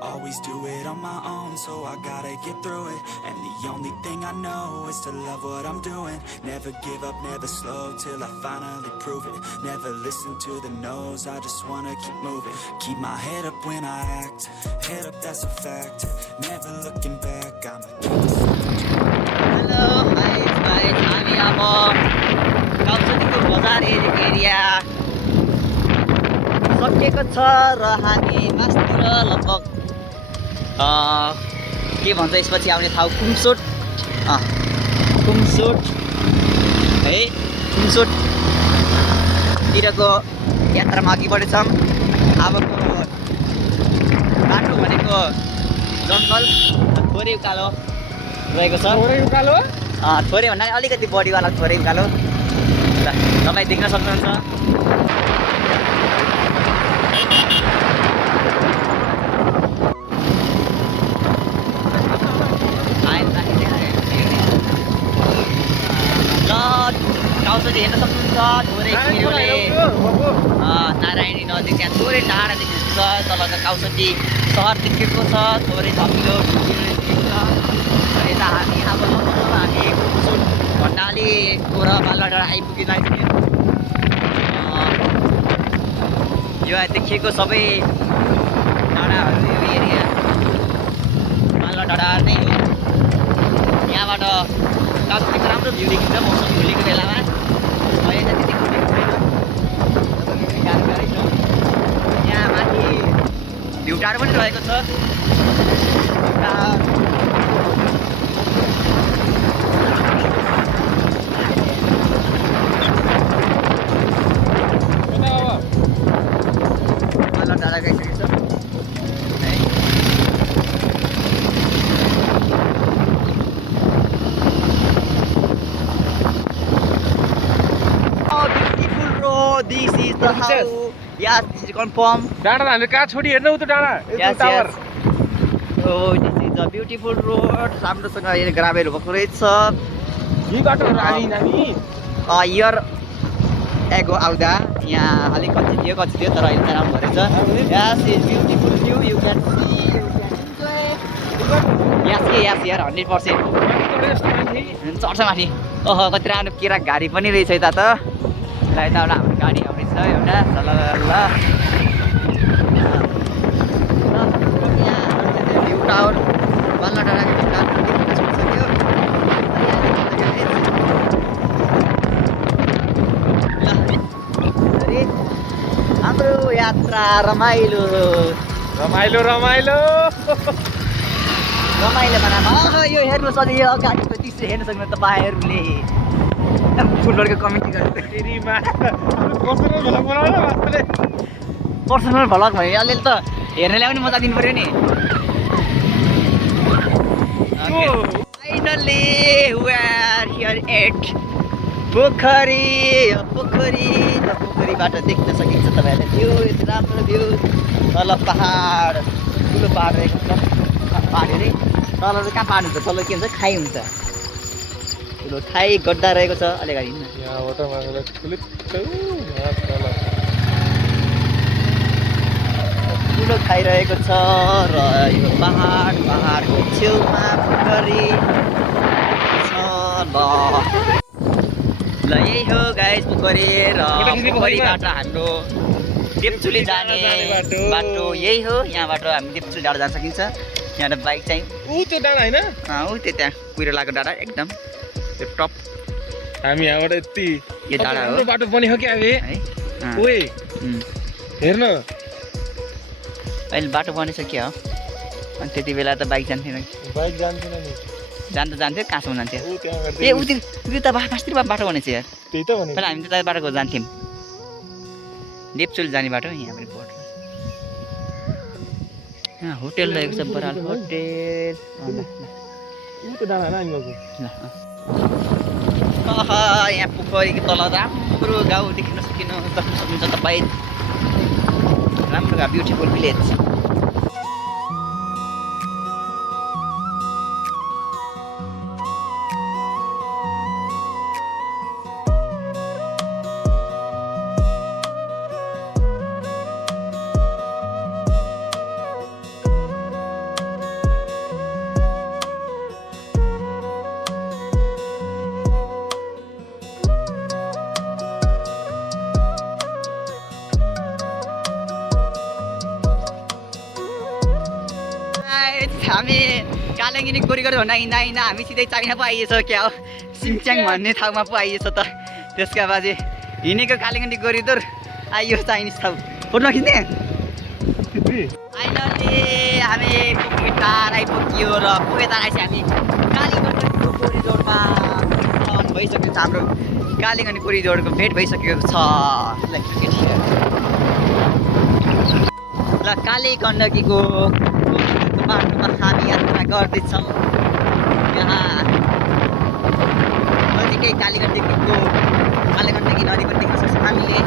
Always do it on my own, so I gotta get through it. And the only thing I know is to love what I'm doing. Never give up, never slow, till I finally prove it. Never listen to the no's, I just wanna keep moving. Keep my head up when I act, head up, that's a fact. Never looking back, I'ma Hello, guys, हामी अब काउसडीको बजार area सकिएको छ र हामी मास्तिर लगभग के भन्छ यसपछि आउने ठाउँ कुमसोट है कुमसोटतिरको यात्रामा अघि बढेछौँ। अबको बाटो भनेको जङ्गल थोरै उकालो रहेको छ। थोरै भन्दा अलिकति बढीवाला थोरै उकालो ल तपाईँ देख्न सक्नुहुन्छ। काउसडी हेर्न सक्नुहुन्छ। थोरै किरोले नारायणी नदी त्यहाँ थोरै टाढा देख्नुहुन्छ। तल त काउसडी सहर देखेको छ, थोरै धमिलो यता हामी अब हामी कुमसोट भन्नालीको र बालुवाडाँडा आइपुगिसक्यौँ। यो देखिएको सबै डाँडाहरू यो एरिया बालुवाडाँडा नै हो। यहाँबाट काउसडीको राम्रो भ्यू देखिन्छ मौसम खुलेको बेलामा। अहिले त त्यति खुलेको छैन, गाह्रै छ। यहाँ माथि भ्यू टावर पनि रहेको छ। बालुवाडाँडा गइसकेको छ है। Beautiful road, this is the house. Yes, this is confirm. डाँडा हामीले कहाँ छोडी हेर्नु त डाँडा Yes, yes. Oh, this is a beautiful road. राम्रोसँग अहिले ग्राभेल भएको रहेछ। यही बाटोहरू हामी इयर एगो आउँदा यहाँ अलिक कच्ची थियो तर अहिले त राम्रो रहेछ। Yes, it's beautiful view. You can see, you can enjoy. Yes, here 100%. चढ्छ माथि। ओहो कति राम्रो केरा गाडी पनि रहेछ यता त। ल यता एउटा हाम्रो गाडी आउँदैछ एउटा ल भ्यू टावर बालुवाडाँडाको भ्यू टावर देख्न सक्यो। हाम्रो यात्रा रमाइलो बनामा यो हेर्नुहोस्। अलि यो अगाडिको दृश्य हेर्न सक्नुहुन्छ तपाईँहरूले। फुलहरूको कमेन्ट गर्नु पर्सनल भ्लग भने अलिअलि त हेर्नेलाई पनि मजा दिनु पऱ्यो नि। Finally we are here at पोखरीबाट देख्न सकिन्छ तपाईँहरूले भ्यू। यति राम्रो भ्यू। तल पहाड, ठुलो पहाड रहेको छ। पहाड अरे तल चाहिँ कहाँ पहाड हुन्छ, तल के हुन्छ खाई हुन्छ। ठुलो खाई गड्डा रहेको छ। अलि अगाडि हिँड्न ठुलो खाइरहेको छ र यो पहाडको छेउमा पोखरी छ। ल यही हो गाइस पोखरी र पोखरीबाट हाम्रो देवचुली जाने बाटो यही हो। यहाँबाट हामी देवचुली डाँडा जान सकिन्छ। यहाँ बाइक चाहिँ त्यो डाँडा होइन त्यो त्यहाँ कुहिरो लागेको डाँडा एकदम त्यो टप। हामी यहाँबाट यति यो डाँडा हो। बाटो बनेको क्या है हेर्न। अहिले बाटो बनिसक्यो हो। अनि त्यति बेला त बाइक जान्थेन नि। जान्थ्यो कहाँसम्म जान्थ्यो। ए उति त मास्तिर बाटो बनेछ यार। त्यही त भने पहिला हामी त बाटोको जान्थ्यौँ। देवचुली जाने बाटो यहाँ पनि बोर्ड यहाँ होटेल रहेको छ बराल होटेल। यहाँ पोखरीको तल राम्रो गाउँ देख्न सक्नुहुन्छ तपाईँ। राम्रो गाउँ, ब्युटिफुल भिलेज। गाइस हामी कालेङ्गी कोरिडोर भन्दा हिँड्दा हिँड्दा हामी सिधै चाइना पो आइएछ क्या हो सिङच्याङ भन्ने ठाउँमा पो आइएछ त त्यसका बाजे हिँडेको कालेङ्गी कोरिडोर आइयो चाइनिज ठाउँ फोटो खिच्ने फाइनली हामी पुगेटार आइपुग्यो र पुगेटार आएपछि हामी कालीगण्डी कोरिडोरमा भइसकेको छ हाम्रो कालीगण्डी कोरिडोरको भेट भइसकेको छ ल काली गण्डकीको बाटोमा हामी यात्रा गर्दैछौँ यहाँ नजिकै कालीगण्डकी नदी पनि देख्न सक्छौँ हामीले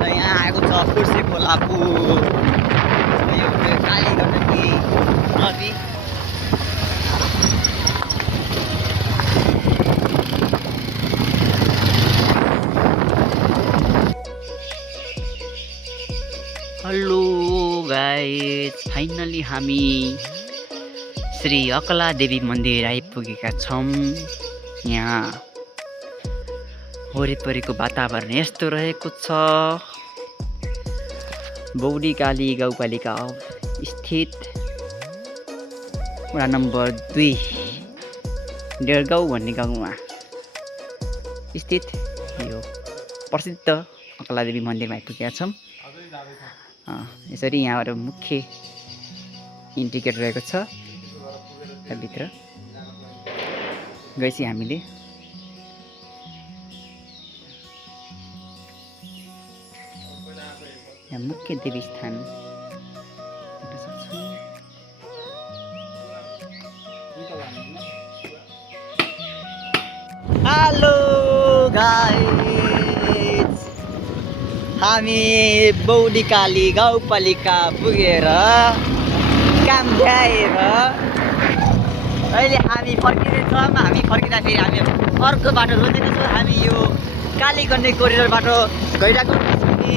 र यहाँ आएको छ फुर्से खोला पुल यो कालीगण्डकी नदी हेलो गाइस फाइनली हामी श्री अकला देवी मन्दिर आइपुगेका छौँ यहाँ वरिपरिको वातावरण यस्तो रहेको छ बौडी काली गाउँपालिका स्थित वडा नम्बर 2 डेढगाउँ भन्ने गाउँमा स्थित यो प्रसिद्ध अकला देवी मन्दिरमा आइपुगेका छौँ यसरी यहाँबाट मुख्य इन्ट्री गेट रहेको छ भित्र गएपछि हामीले यहाँ मुख्य देवी स्थान देख्न सक्छौँ हेलो गाइस हामी बौडी काली गाउँपालिका पुगेर काम भ्याएर अहिले हामी फर्किँदैछौँ हामी फर्किँदाखेरि हामी अर्को बाटो रोजेको छौँ हामी यो कालीगण्डी कोरिडोर बाटो गइरहेको भन्ने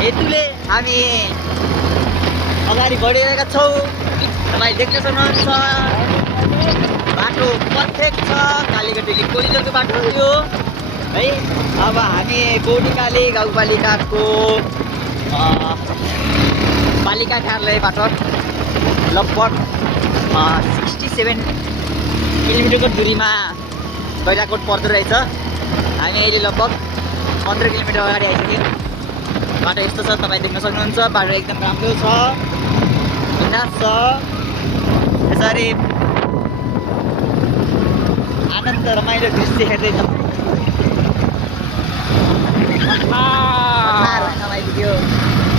हेतुले हामी अगाडि बढिरहेका छौँ तपाईँ देख्न सक्नुहुन्छ बाटो पर्फेक्ट छ कालीगण्डी कोरिडोरको बाटो यो है अब हामी बौडी काली गाउँपालिकाको पालिका कार्यालयबाट लगभग 67 किलोमिटरको दूरीमा गइरहेको पर्दो रहेछ हामी अहिले लगभग 15 किलोमिटर अगाडि आइसक्यौँ बाटो यस्तो छ तपाईँ देख्न सक्नुहुन्छ बाटो एकदम राम्रो छ बिन्दास छ यसरी आनन्द रमाइलो दृश्य हेर्दैछौँ आइपुग्यो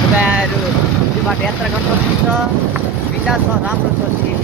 तपाईँहरू त्यो बाटो यात्रा गर्न सक्नुहुन्छ बिन्दास छ राम्रो छ